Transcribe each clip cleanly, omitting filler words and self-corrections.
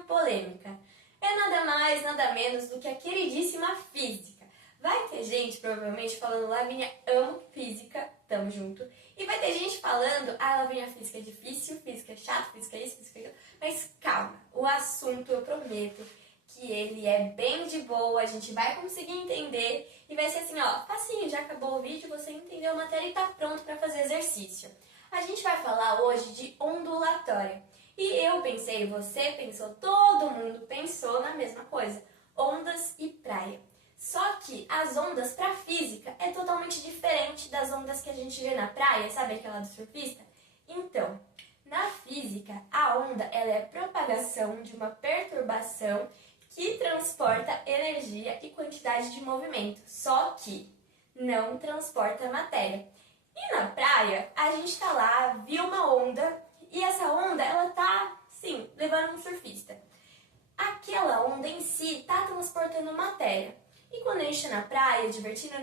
pouquinho polêmica. É nada mais, nada menos do que a queridíssima física. Vai ter gente provavelmente falando, Lavínia, amo física, tamo junto. E vai ter gente falando, Lavínia, física é difícil, física é chato, física é isso, física é aquilo. Mas calma, o assunto eu prometo que ele é bem de boa, a gente vai conseguir entender e vai ser assim, ó, facinho, já acabou o vídeo, você entendeu a matéria e tá pronto para fazer exercício. A gente vai falar hoje de ondulatória. E eu pensei, você pensou, todo mundo pensou na mesma coisa, ondas e praia. Só que as ondas para física é totalmente diferente das ondas que a gente vê na praia, sabe aquela do surfista? Então, na física, a onda ela é a propagação de uma perturbação que transporta energia e quantidade de movimento, só que não transporta matéria. E na praia, a gente tá lá, viu uma onda, e essa onda, ela tá, sim, levando um surfista. Aquela onda em si tá transportando matéria. E quando a gente tá na praia, divertindo,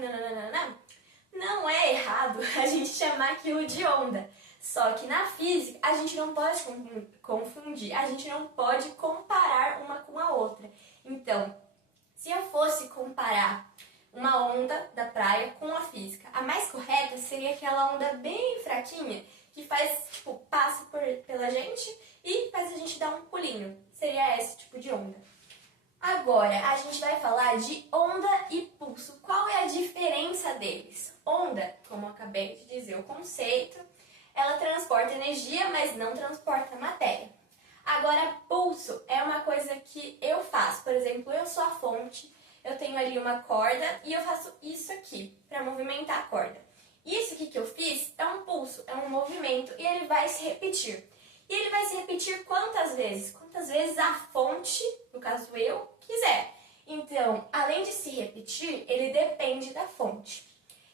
não é errado a gente chamar aquilo de onda. Só que na física, a gente não pode confundir, a gente não pode comparar uma com a outra. Então, se eu fosse comparar uma onda da praia com a física, a mais correta seria aquela onda bem fraquinha, que faz, tipo, passa pela gente e faz a gente dar um pulinho. Seria esse tipo de onda. Agora, a gente vai falar de onda e pulso. Qual é a diferença deles? Onda, como eu acabei de dizer o conceito, ela transporta energia, mas não transporta matéria. Agora, pulso é uma coisa que eu faço. Por exemplo, eu sou a fonte, eu tenho ali uma corda e eu faço isso aqui para movimentar a corda. Isso aqui que eu fiz é um pulso, é um movimento e ele vai se repetir. E ele vai se repetir quantas vezes? Quantas vezes a fonte, no caso eu, quiser. Então, além de se repetir, ele depende da fonte.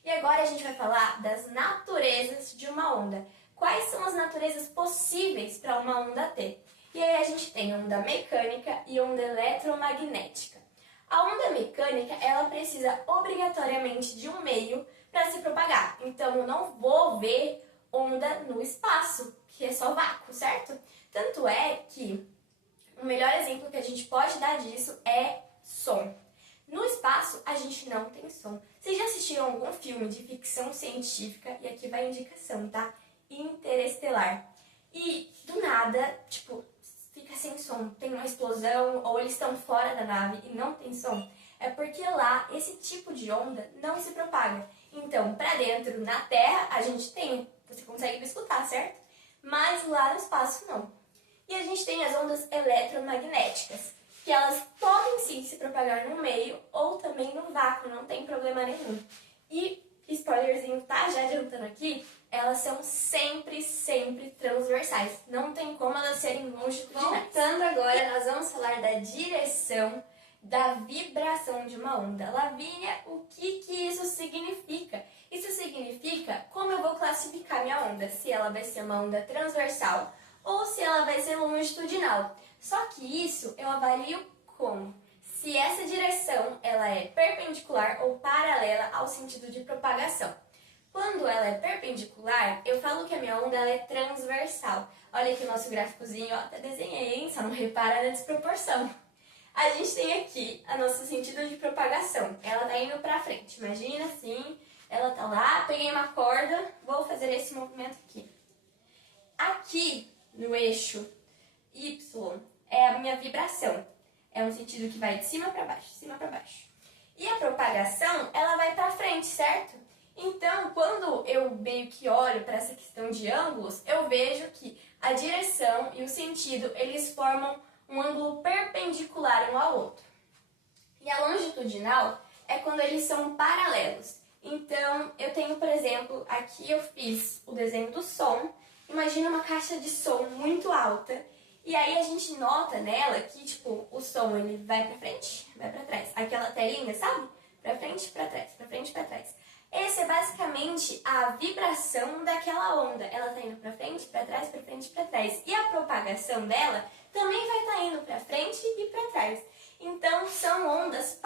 E agora a gente vai falar das naturezas de uma onda. Quais são as naturezas possíveis para uma onda ter? E aí a gente tem onda mecânica e onda eletromagnética. A onda mecânica, ela precisa obrigatoriamente de um meio para se propagar. Então, eu não vou ver onda no espaço, que é só vácuo, certo? Tanto é que o melhor exemplo que a gente pode dar disso é som. No espaço, a gente não tem som. Vocês já assistiram algum filme de ficção científica? E aqui vai a indicação, tá? Interestelar. E do nada, tipo, fica sem som, tem uma explosão, ou eles estão fora da nave e não tem som. É porque lá, esse tipo de onda não se propaga. Então, pra dentro, na Terra, a gente tem, você consegue escutar, certo? Mas lá no espaço, não. E a gente tem as ondas eletromagnéticas, que elas podem sim se propagar no meio ou também no vácuo, não tem problema nenhum. E, spoilerzinho, tá? Já adiantando aqui, elas são sempre transversais. Não tem como elas serem longitudinais. Voltando agora, nós vamos falar da direção da vibração de uma onda. Lavínia, o que isso significa? Isso significa como eu vou classificar minha onda, se ela vai ser uma onda transversal ou se ela vai ser longitudinal. Só que isso eu avalio como? Se essa direção ela é perpendicular ou paralela ao sentido de propagação. Quando ela é perpendicular, eu falo que a minha onda ela é transversal. Olha aqui o nosso gráficozinho, ó, até desenhei, hein? Só não repara na desproporção. A gente tem aqui a nosso sentido de propagação. Ela tá indo pra frente. Imagina assim, ela tá lá, peguei uma corda, vou fazer esse movimento aqui. Aqui, no eixo Y, é a minha vibração. É um sentido que vai de cima para baixo, de cima para baixo. E a propagação, ela vai para frente, certo? Então, quando eu meio que olho para essa questão de ângulos, eu vejo que a direção e o sentido, eles formam um ângulo perpendicular um ao outro. E a longitudinal é quando eles são paralelos. Então, eu tenho, por exemplo, aqui eu fiz o desenho do som. Imagina uma caixa de som muito alta. E aí a gente nota nela que, tipo, o som ele vai pra frente, vai pra trás. Aquela telinha, sabe? Pra frente, pra trás, pra frente, pra trás. Essa é basicamente a vibração daquela onda. Ela tá indo pra frente, pra trás, pra frente, pra trás. E a propagação dela também vai estar indo pra frente e pra trás. Então, são ondas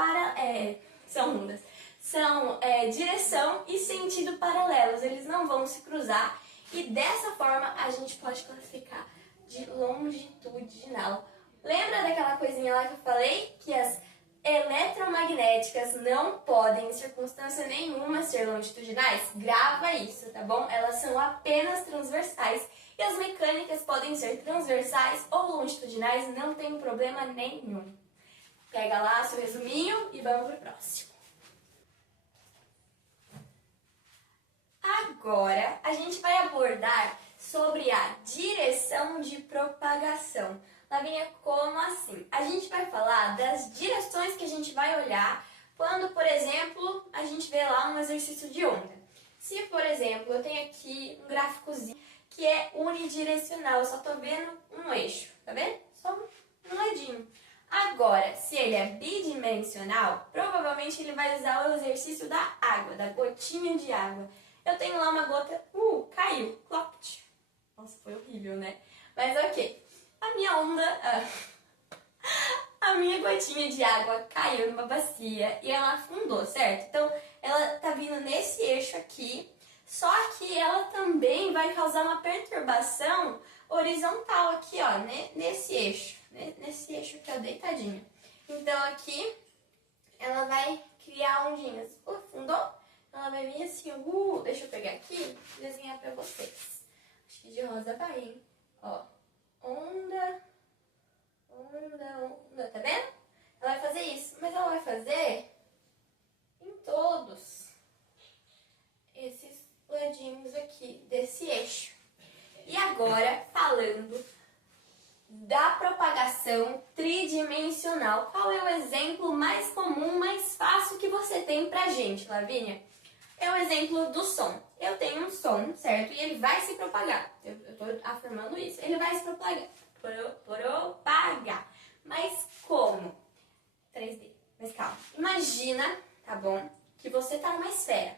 são direção e sentido paralelos. Eles não vão se cruzar. E dessa forma, a gente pode classificar de longitudinal. Lembra daquela coisinha lá que eu falei? Que as eletromagnéticas não podem, em circunstância nenhuma, ser longitudinais? Grava isso, tá bom? Elas são apenas transversais. E as mecânicas podem ser transversais ou longitudinais, não tem problema nenhum. Pega lá seu resuminho e vamos pro próximo. Agora, a gente vai abordar sobre a direção de propagação. Lavínia, como assim? A gente vai falar das direções que a gente vai olhar quando, por exemplo, a gente vê lá um exercício de onda. Se, por exemplo, eu tenho aqui um gráficozinho que é unidirecional, eu só tô vendo um eixo, tá vendo? Só um ladinho. Agora, se ele é bidimensional, provavelmente ele vai usar o exercício da água, da gotinha de água. Eu tenho lá uma gota, caiu, clopt. Nossa, foi horrível, né? Mas ok. A minha onda, a minha gotinha de água caiu numa bacia e ela afundou, certo? Então, ela tá vindo nesse eixo aqui, só que ela também vai causar uma perturbação horizontal aqui, ó, nesse eixo aqui, ó, deitadinha. Então, aqui, ela vai criar ondinhas. Afundou? Ela vai vir assim, deixa eu pegar aqui e desenhar pra vocês. Acho que de rosa vai, hein? Ó, onda, tá vendo? Ela vai fazer isso, mas ela vai fazer em todos esses ladinhos aqui desse eixo. E agora, falando da propagação tridimensional, qual é o exemplo mais comum, mais fácil que você tem pra gente, Lavínia? É o exemplo do som. Eu tenho um som, certo? E ele vai se propagar. Eu tô afirmando isso. Ele vai se propagar. Propagar. Mas como? 3D. Mas calma. Imagina, tá bom? Que você tá numa esfera.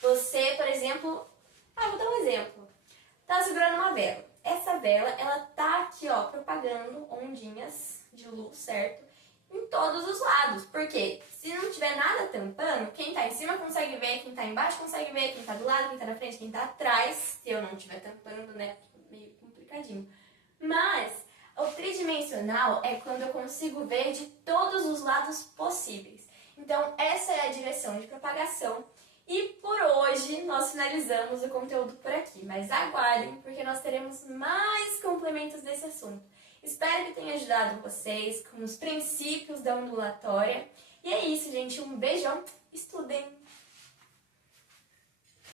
Você, por exemplo... vou dar um exemplo. Tá segurando uma vela. Essa vela, ela tá aqui, ó, propagando ondinhas de luz, certo? Em todos os lados. Porque se não tiver nada tampando, quem tá em cima consegue ver, quem tá embaixo consegue ver, quem tá do lado, quem tá na frente, quem tá atrás. Se eu não estiver tampando, né? Meio complicadinho. Mas o tridimensional é quando eu consigo ver de todos os lados possíveis. Então, essa é a direção de propagação. E por hoje nós finalizamos o conteúdo por aqui. Mas aguardem, porque nós teremos mais complementos desse assunto. Espero que tenha ajudado vocês com os princípios da ondulatória. E é isso, gente. Um beijão. Estudem!